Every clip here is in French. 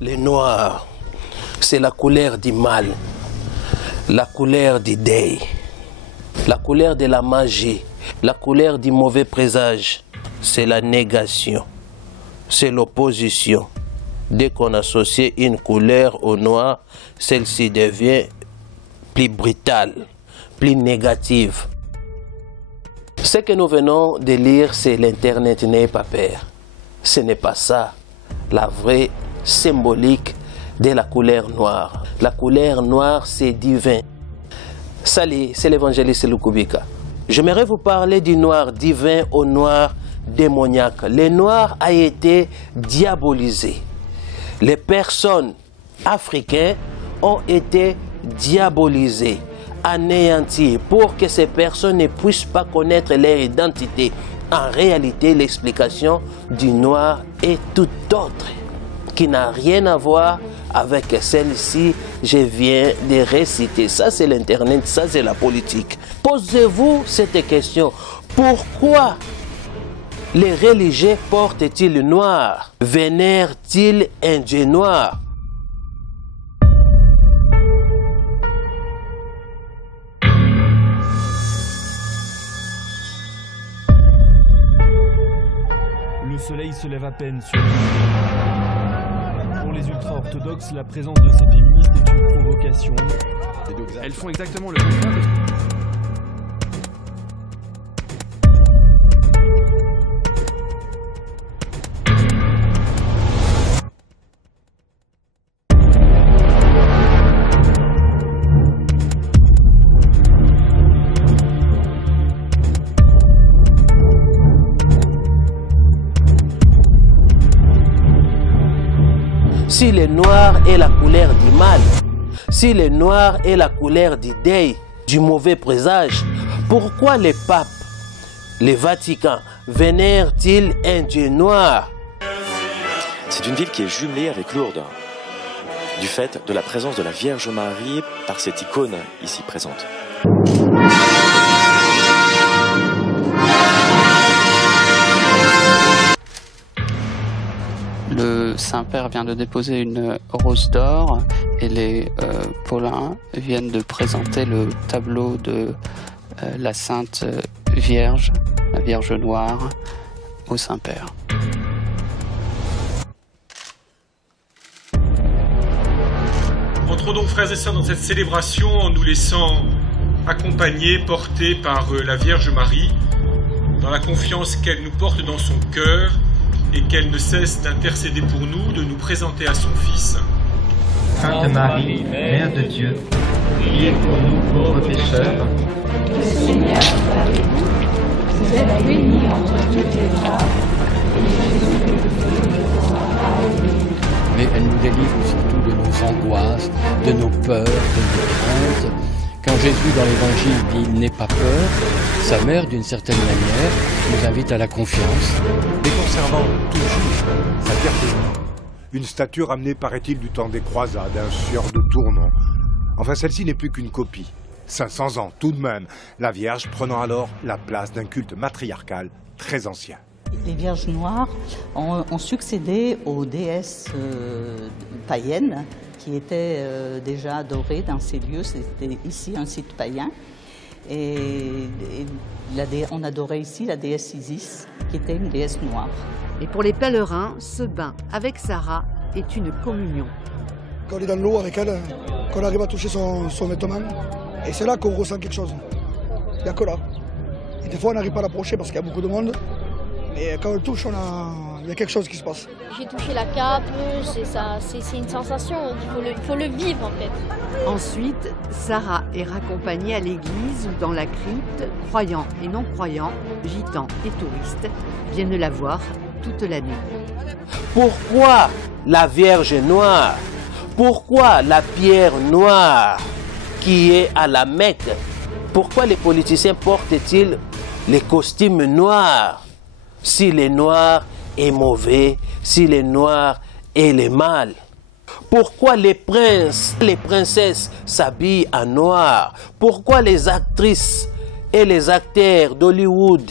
Le noir, c'est la couleur du mal, la couleur du deuil, la couleur de la magie, la couleur du mauvais présage. C'est la négation, c'est l'opposition. Dès qu'on associe une couleur au noir, celle-ci devient plus brutale, plus négative. Ce que nous venons de lire, c'est l'Internet n'est pas peur. Ce n'est pas ça, la vraie symbolique de la couleur noire. La couleur noire, c'est divin. Salut, c'est l'évangéliste Lukubika. J'aimerais vous parler du noir divin au noir démoniaque. Le noir a été diabolisé. Les personnes africaines ont été diabolisées, anéanties, pour que ces personnes ne puissent pas connaître leur identité. En réalité, l'explication du noir est tout autre, qui n'a rien à voir avec celle-ci je viens de réciter. Ça, c'est l'Internet, ça, c'est la politique. Posez-vous cette question. Pourquoi les religieux portent-ils le noir? Vénèrent-ils un Dieu noir? Le soleil se lève à peine sur Pour les ultra-orthodoxes, la présence de ces féministes est une provocation. Elles font exactement le contraire de... Si le noir est la couleur du mal, si le noir est la couleur du deuil, du mauvais présage, pourquoi les papes, les Vatican, vénèrent-ils un Dieu noir? C'est une ville qui est jumelée avec Lourdes, du fait de la présence de la Vierge Marie par cette icône ici présente. Le Saint-Père vient de déposer une rose d'or et les Paulins viennent de présenter le tableau de la Sainte Vierge, la Vierge Noire, au Saint-Père. Entrons donc, frères et sœurs, dans cette célébration en nous laissant accompagner, porter par la Vierge Marie, dans la confiance qu'elle nous porte dans son cœur et qu'elle ne cesse d'intercéder pour nous, de nous présenter à son Fils. Sainte Marie, Mère de Dieu, priez pour nous pauvres pécheurs. Le Seigneur est avec vous. Vous êtes bénie entre toutes les femmes. Mais elle nous délivre surtout de nos angoisses, de nos peurs, de nos craintes. Quand Jésus dans l'Évangile dit « n'aie pas peur », sa mère, d'une certaine manière, nous invite à la confiance. Et conservant toujours sa fierté, une statue ramenée, paraît-il, du temps des croisades, un sieur de Tournon. Enfin, celle-ci n'est plus qu'une copie. 500 ans, tout de même, la Vierge prenant alors la place d'un culte matriarcal très ancien. Les Vierges noires ont succédé aux déesses païennes qui étaient déjà adorées dans ces lieux. C'était ici un site païen. Et on adorait ici la déesse Isis, qui était une déesse noire. Et pour les pèlerins, ce bain avec Sarah est une communion. Quand on est dans l'eau avec elle, qu'on arrive à toucher son vêtement, et c'est là qu'on ressent quelque chose. Il n'y a que là. Et des fois, on n'arrive pas à l'approcher parce qu'il y a beaucoup de monde. Mais quand on le touche, il y a quelque chose qui se passe. J'ai touché la cape, c'est une sensation, il faut le vivre en fait. Ensuite, Sarah est raccompagnée à l'église ou dans la crypte, croyants et non-croyants, gitans et touristes, viennent la voir toute l'année. Pourquoi la Vierge noire? Pourquoi la pierre noire qui est à la Mecque? Pourquoi les politiciens portent-ils les costumes noirs? Si le noir est mauvais, si le noir est le mal. Pourquoi les princes, les princesses s'habillent en noir? Pourquoi les actrices et les acteurs d'Hollywood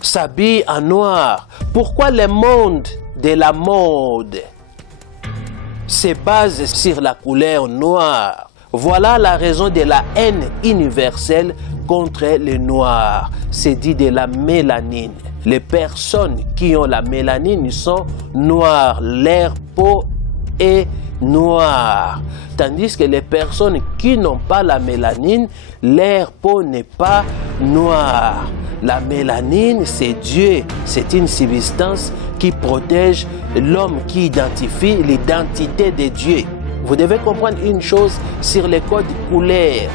s'habillent en noir? Pourquoi le monde de la mode se base sur la couleur noire. Voilà la raison de la haine universelle contre les noirs. C'est dit de la mélanine. Les personnes qui ont la mélanine sont noires. Leur peau est noire. Tandis que les personnes qui n'ont pas la mélanine, leur peau n'est pas noire. La mélanine, c'est Dieu. C'est une substance qui protège l'homme, qui identifie l'identité de Dieu. Vous devez comprendre une chose sur les codes couleurs.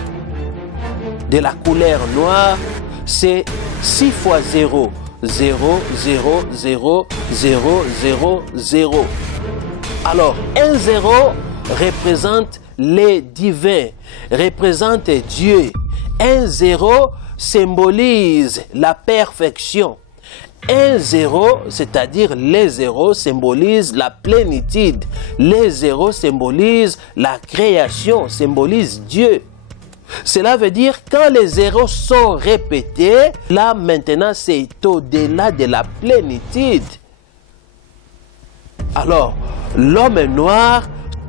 De la couleur noire, c'est 6 fois 0. 0, 0, 0, 0, 0, 0. Alors, 1 0 représente les divins, représente Dieu. 1 0 symbolise la perfection. 1 0, c'est-à-dire les zéros, symbolise la plénitude. Les zéros symbolisent la création, symbolise Dieu. Cela veut dire quand les zéros sont répétés, là maintenant c'est au-delà de la plénitude. Alors, l'homme noir,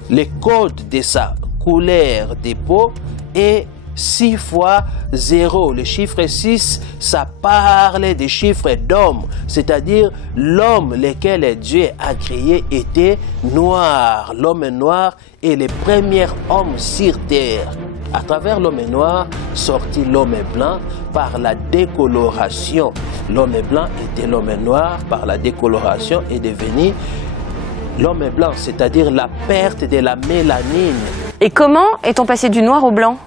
le code de sa couleur de peau est 6 fois 0. Le chiffre 6, ça parle des chiffres d'homme, c'est-à-dire l'homme lequel Dieu a créé était noir. L'homme noir est le premier homme sur terre. À travers l'homme noir, sortit l'homme blanc par la décoloration. L'homme blanc était l'homme noir, par la décoloration est devenu l'homme blanc, c'est-à-dire la perte de la mélanine. Et comment est-on passé du noir au blanc?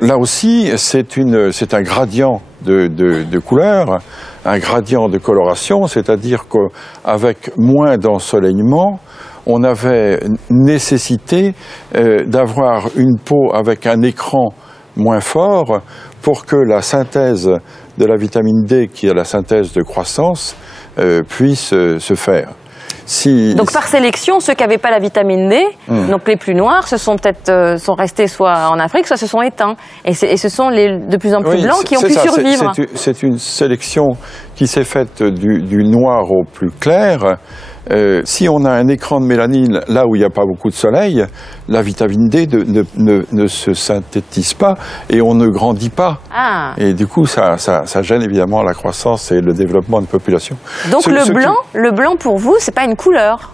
Là aussi, c'est un gradient de couleur, un gradient de coloration, c'est-à-dire qu'avec moins d'ensoleillement, on avait nécessité d'avoir une peau avec un écran moins fort pour que la synthèse de la vitamine D, qui est la synthèse de croissance, puisse se faire. Donc par sélection, ceux qui n'avaient pas la vitamine D, donc les plus noirs, sont restés soit en Afrique, soit se sont éteints. Et ce sont les de plus en plus blancs qui ont pu survivre. C'est une sélection qui s'est faite du noir au plus clair. Si on a un écran de mélanine là où il n'y a pas beaucoup de soleil, la vitamine D ne se synthétise pas et on ne grandit pas. Ah. Et du coup, ça gêne évidemment la croissance et le développement de population. Donc le blanc pour vous, c'est pas une couleur?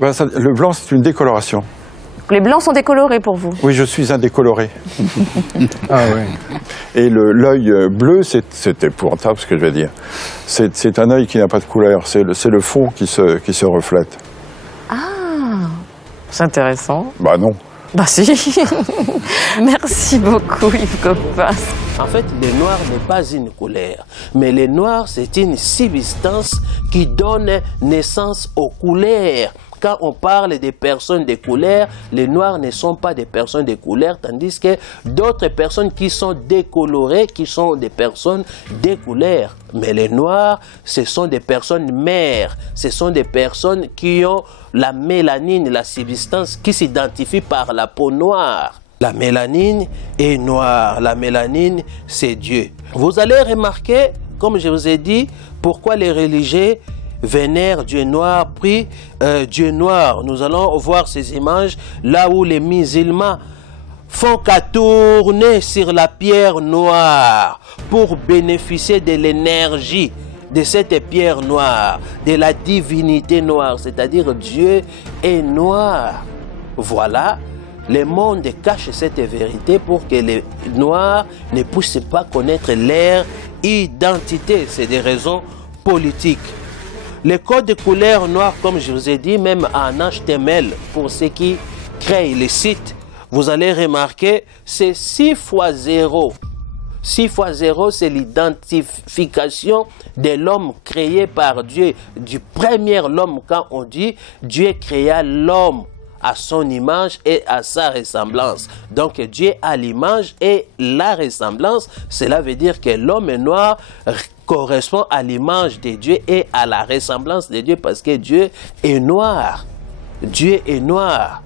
Le blanc, c'est une décoloration. Les blancs sont décolorés pour vous? Oui, je suis un décoloré. Ah oui. Et l'œil bleu, c'est épouvantable ce que je vais dire. C'est un œil qui n'a pas de couleur, c'est le fond qui se reflète. Ah, c'est intéressant. Bah non. Bah si. Merci beaucoup Yves Coppens. En fait, le noir n'est pas une couleur, mais le noir, c'est une substance qui donne naissance aux couleurs. Quand on parle des personnes de couleur, les noirs ne sont pas des personnes de couleur, tandis que d'autres personnes qui sont décolorées, qui sont des personnes de couleur. Mais les noirs, ce sont des personnes mères, ce sont des personnes qui ont la mélanine, la substance qui s'identifie par la peau noire. La mélanine est noire, la mélanine c'est Dieu. Vous allez remarquer, comme je vous ai dit, pourquoi les religieux vénère Dieu noir, prie Dieu noir. Nous allons voir ces images là où les musulmans font qu'à tourner sur la pierre noire pour bénéficier de l'énergie de cette pierre noire, de la divinité noire, c'est-à-dire Dieu est noir. Voilà, le monde cache cette vérité pour que les noirs ne puissent pas connaître leur identité. C'est des raisons politiques. Le code de couleur noire, comme je vous ai dit, même en HTML, pour ceux qui créent les sites, vous allez remarquer, c'est 6 fois 0. 6 fois 0, c'est l'identification de l'homme créé par Dieu. Du premier homme, quand on dit Dieu créa l'homme à son image et à sa ressemblance. Donc Dieu a l'image et la ressemblance. Cela veut dire que l'homme noir correspond à l'image de Dieu et à la ressemblance de Dieu parce que Dieu est noir. Dieu est noir.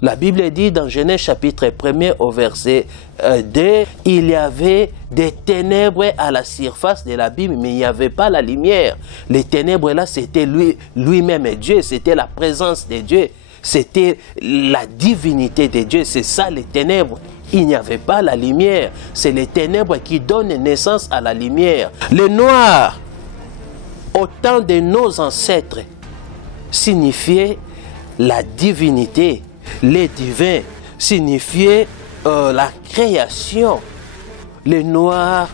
La Bible dit dans Genèse chapitre 1er au verset 2, il y avait des ténèbres à la surface de l'abîme, mais il n'y avait pas la lumière. Les ténèbres là, c'était lui-même Dieu, c'était la présence de Dieu, c'était la divinité de Dieu, c'est ça les ténèbres. Il n'y avait pas la lumière, c'est les ténèbres qui donnent naissance à la lumière. Le noir, au temps de nos ancêtres, signifiait la divinité. Les divins signifiaient la création. Le noir,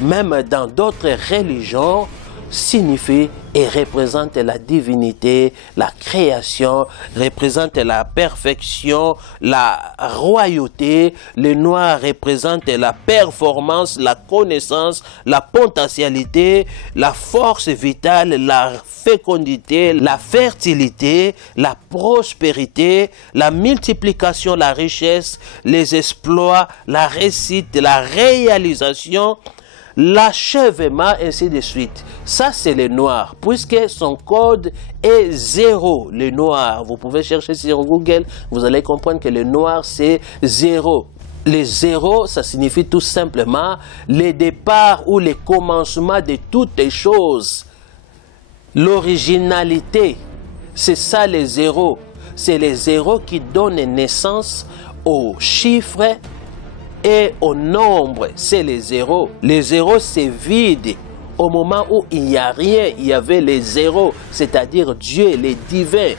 même dans d'autres religions, signifie et représente la divinité, la création, représente la perfection, la royauté. Le noir représente la performance, la connaissance, la potentialité, la force vitale, la fécondité, la fertilité, la prospérité, la multiplication, la richesse, les exploits, la réussite, la réalisation, l'achèvement, ainsi de suite. Ça, c'est le noir, puisque son code est 0, le noir. Vous pouvez chercher sur Google, vous allez comprendre que le noir, c'est 0. Les 0, ça signifie tout simplement le départ ou le commencement de toutes les choses. L'originalité, c'est ça les 0. C'est les 0 qui donnent naissance aux chiffres et au nombre, c'est les zéros. Les zéros, c'est vide. Au moment où il n'y a rien, il y avait les zéros, c'est-à-dire Dieu, les divins.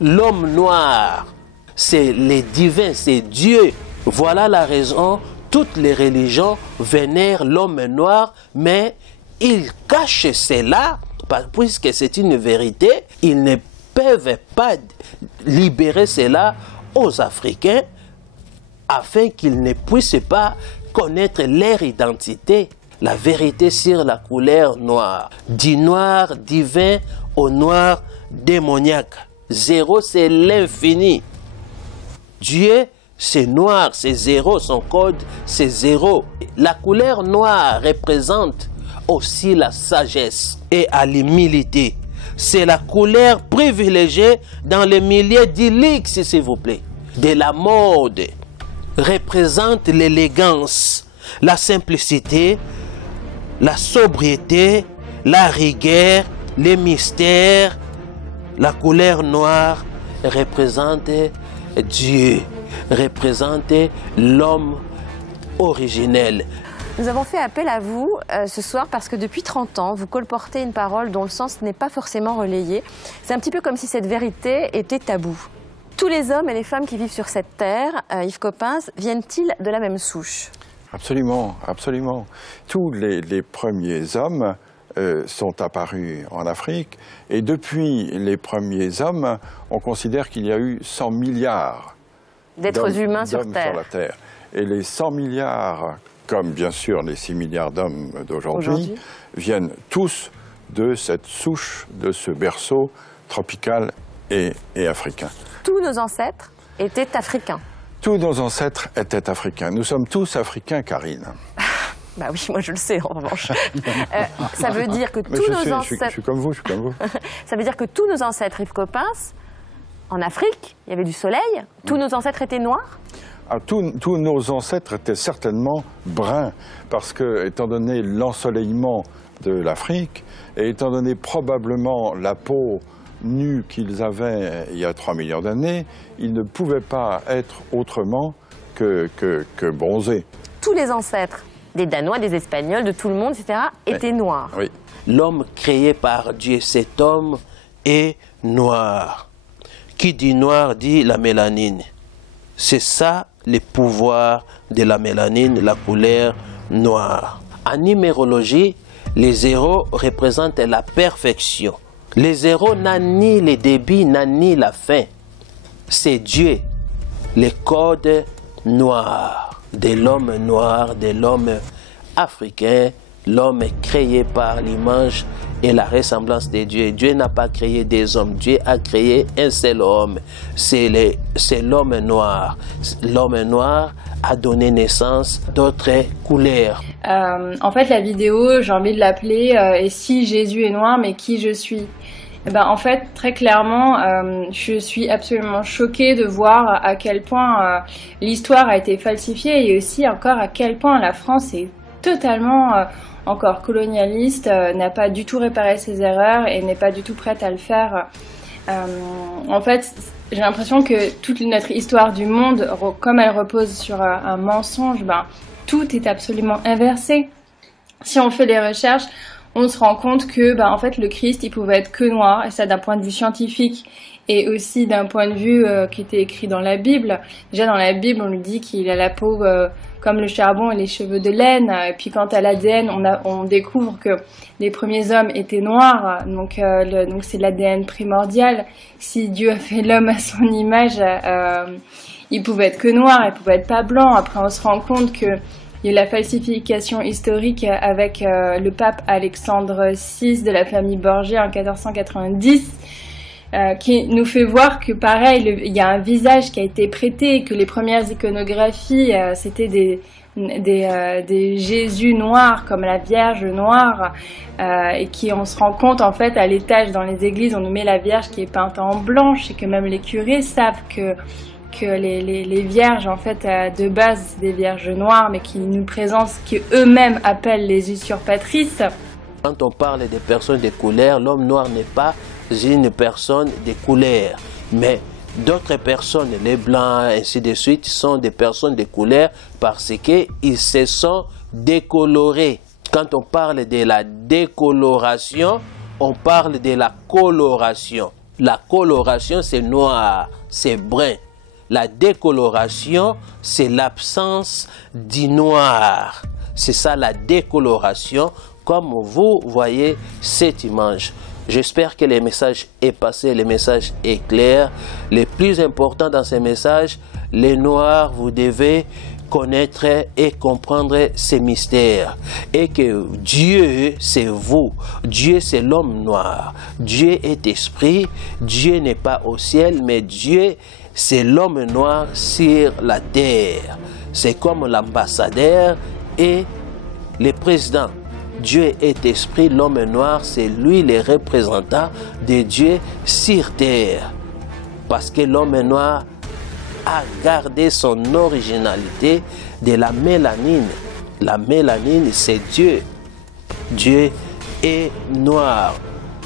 L'homme noir, c'est les divins, c'est Dieu. Voilà la raison, toutes les religions vénèrent l'homme noir, mais ils cachent cela, puisque c'est une vérité, ils ne peuvent pas libérer cela aux Africains, afin qu'ils ne puissent pas connaître leur identité, la vérité sur la couleur noire. Du noir divin au noir démoniaque. 0, c'est l'infini. Dieu, c'est noir, c'est 0, son code, c'est 0. La couleur noire représente aussi la sagesse et l'humilité. C'est la couleur privilégiée dans les milieux idylliques, s'il vous plaît, de la mode. Représente l'élégance, la simplicité, la sobriété, la rigueur, les mystères. La couleur noire représente Dieu, représente l'homme originel. Nous avons fait appel à vous ce soir parce que depuis 30 ans, vous colportez une parole dont le sens n'est pas forcément relayé. C'est un petit peu comme si cette vérité était taboue. Tous les hommes et les femmes qui vivent sur cette terre, Yves Coppens, viennent-ils de la même souche? Absolument, absolument. Tous les premiers hommes sont apparus en Afrique et depuis les premiers hommes, on considère qu'il y a eu 100 milliards d'êtres humains sur la Terre. Et les 100 milliards, comme bien sûr les 6 milliards d'hommes d'aujourd'hui, viennent tous de cette souche, de ce berceau tropical et africain. Tous nos ancêtres étaient africains. Tous nos ancêtres étaient africains. Nous sommes tous africains, Karine. Bah oui, moi je le sais en revanche. Ça veut dire que tous nos ancêtres... Je suis comme vous, je suis comme vous. Ça veut dire que tous nos ancêtres, Yves Coppens, en Afrique, il y avait du soleil, tous nos ancêtres étaient noirs? Tous nos ancêtres étaient certainement bruns, parce que, étant donné l'ensoleillement de l'Afrique, et étant donné probablement la peau nus qu'ils avaient il y a 3 millions d'années, ils ne pouvaient pas être autrement que bronzés. Tous les ancêtres, des Danois, des Espagnols, de tout le monde, etc., étaient noirs. Oui. L'homme créé par Dieu, cet homme est noir. Qui dit noir dit la mélanine. C'est ça le pouvoir de la mélanine, la couleur noire. En numérologie, les zéros représentent la perfection. Les zéros n'ont ni le début, ni la fin. C'est Dieu, le code noir de l'homme africain, l'homme créé par l'image et la ressemblance de Dieu. Dieu n'a pas créé des hommes, Dieu a créé un seul homme. C'est l'homme noir. L'homme noir a donné naissance à d'autres couleurs. En fait, la vidéo, j'ai envie de l'appeler « Et si Jésus est noir, mais qui je suis ?» En fait, très clairement, je suis absolument choquée de voir à quel point l'histoire a été falsifiée et aussi encore à quel point la France est totalement encore colonialiste, n'a pas du tout réparé ses erreurs et n'est pas du tout prête à le faire. En fait, j'ai l'impression que toute notre histoire du monde, comme elle repose sur un mensonge, tout est absolument inversé. Si on fait des recherches, on se rend compte que en fait, le Christ, il pouvait être que noir, et ça d'un point de vue scientifique et aussi d'un point de vue qui était écrit dans la Bible. Déjà dans la Bible, on lui dit qu'il a la peau comme le charbon et les cheveux de laine. Et puis quant à l'ADN, on découvre que les premiers hommes étaient noirs. Donc c'est l'ADN primordial. Si Dieu a fait l'homme à son image, il pouvait être que noir, il pouvait être pas blanc. Après, on se rend compte que il y a la falsification historique avec le pape Alexandre VI de la famille Borgia en 1490, qui nous fait voir que pareil, il y a un visage qui a été prêté, que les premières iconographies, c'était des Jésus noirs, comme la Vierge noire, et on se rend compte en fait à l'étage dans les églises, on nous met la Vierge qui est peinte en blanche, et que même les curés savent que les vierges, en fait, de base, c'est des vierges noires, mais qui nous présentent ce qu'eux-mêmes appellent les usurpatrices. Quand on parle des personnes de couleur, l'homme noir n'est pas une personne de couleur. Mais d'autres personnes, les blancs, ainsi de suite, sont des personnes de couleur parce qu'ils se sont décolorés. Quand on parle de la décoloration, on parle de la coloration. La coloration, c'est noir, c'est brun. La décoloration, c'est l'absence du noir. C'est ça la décoloration, comme vous voyez cette image. J'espère que le message est passé, le message est clair. Le plus important dans ce message, les noirs, vous devez connaître et comprendre ces mystères. Et que Dieu, c'est vous. Dieu, c'est l'homme noir. Dieu est esprit. Dieu n'est pas au ciel, mais Dieu, c'est l'homme noir sur la terre. C'est comme l'ambassadeur et le président. Dieu est esprit, l'homme noir, c'est lui le représentant de Dieu sur terre. Parce que l'homme noir a gardé son originalité de la mélanine. La mélanine, c'est Dieu. Dieu est noir.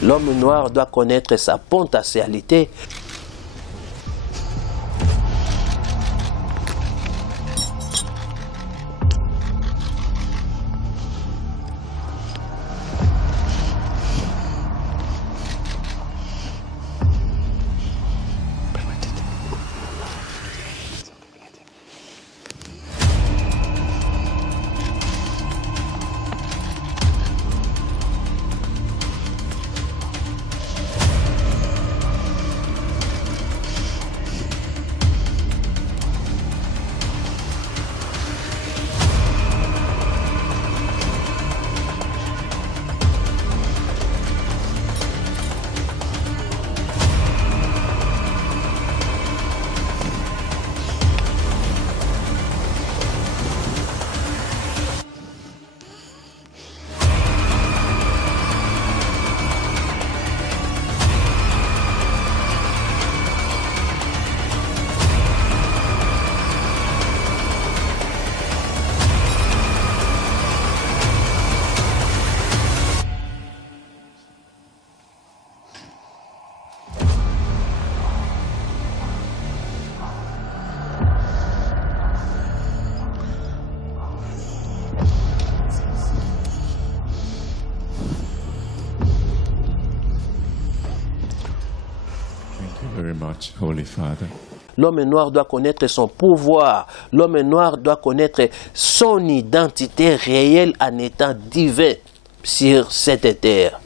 L'homme noir doit connaître sa potentialité. L'homme noir doit connaître son pouvoir. L'homme noir doit connaître son identité réelle en étant divin sur cette terre.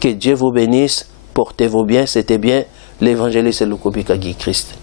Que Dieu vous bénisse. Portez-vous bien. C'était bien l'évangéliste Luko Bika Guy Christ.